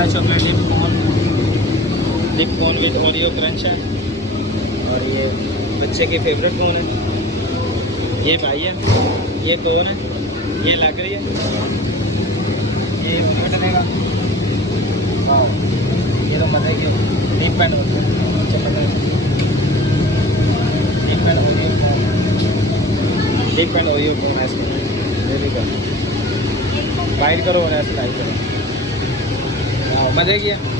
Vanilla chocolate dip corn with Oreo crunch है। और ये बच्चे की फेवरेट कौन है, ये भाई है, ये कौन है, ये लग रही है, ये बटनेगा। ये तो मज़े के dip and Oreo, dip and Oreo, dip and Oreo कौन है इसमें, बाइट करो और ऐसे लाइक करो। मज़े की है।